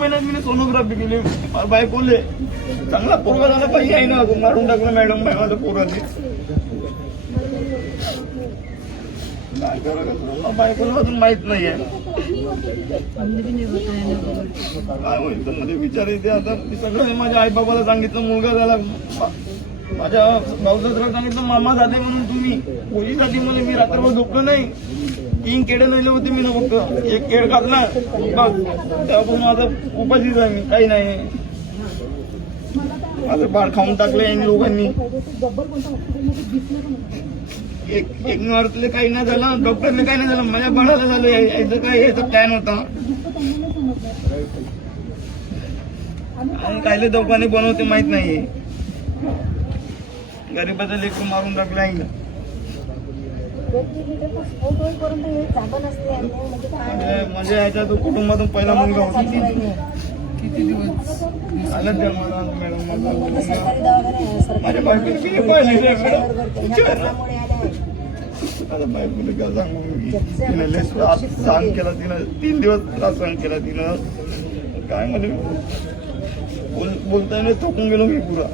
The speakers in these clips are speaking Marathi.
महिन्यात मी सोनोग्राफी केली. बायकोले चांगला पोरगा झाला पाहिजे आहे ना, मारून टाकलं मॅडम माझ्या पोराची. काय करायचं बायकोला अजून माहित नाहीये काय होईल तर मध्ये विचार येते. आता सगळं माझ्या आई बाबाला सांगितलं, मुलगा झाला, माझ्या भाऊसासऱ्याला सांगितलं मामा झाले म्हणून तुम्ही पोलीसाठी मला मी रात्रभर झोपलो नाही. 3 केडे नेले होते मी ना, फक्त 1 केड खाल्ला बस. त्यापासून आता उपाशीच आहे मी, काही नाही. माझं बाळ खाऊन टाकलं यांनी लोकांनी. एक नॉर्थले काही नाही झालं, डॉक्टरने काही नाही झालं, माझ्या बाळाला झालं. याचं काय याचा प्लॅन होता. आणि कायले दवाखाने बनवते माहित नाहीये. गरीबाचं लेकरू मारून टाकलं आहे. म्हणजे याच्या तो कुटुंबातून पहिला मुलगा होता. किती दिवस आलं त्या मला मॅडम माझ्या बायकोने किती पाहिले आता बायकोने काय सांगू मी. तिने लय सहन केला, तिनं 3 दिवस त्रास सहन केला तिनं. काय म्हणजे बोलताना थकून गेलो मी पुरा.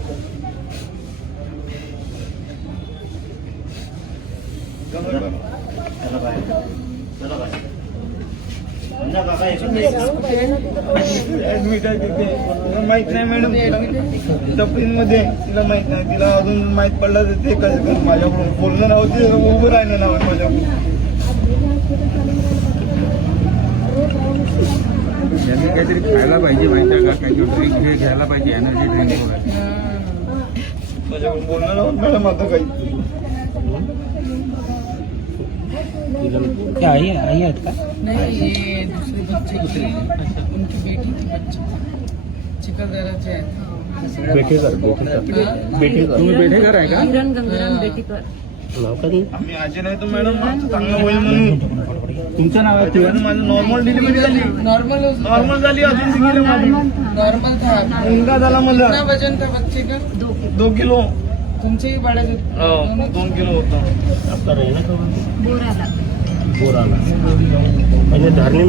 ऍडमिट आहे तिथे. माहित नाही मॅडम तपलीमध्ये, तिला माहित नाही. तिला अजून माहित पडलं तर ते कसं माझ्याकडून बोलणं नव्हते, उभं राहिलं नाव माझ्याकडून. त्यांनी काहीतरी खायला पाहिजे माहिती आहे का, काहीतरी ड्रिंक घ्यायला पाहिजे, एनर्जी ड्रिंक वगैरे. माझ्याकडून बोलणं नव्हतं मॅडम. आता काही क्या आई आहेत का? नहीं, ये दूसरे बच्चे की उनकी बेटी की बच्चे चिकलदराचे आहेत. बेठेकर तुम्ही बेठेकर आहे का? किरण गंगाराम बेटीकर. आम्ही आजी नाही तर मॅडम चांगलं होईल म्हणून. तुमचं नाव आहे किरण? माझं नॉर्मल डिलिव्हरी झाली. नॉर्मल झाली, अजून गेलं माझी. नॉर्मल था. मुलगा झाला मला. कितना वजन था बच्चे का? 2 किलो. तुमचे बाळाचे 2 किलो होतं. बोराला. म्हणजे धार्मिक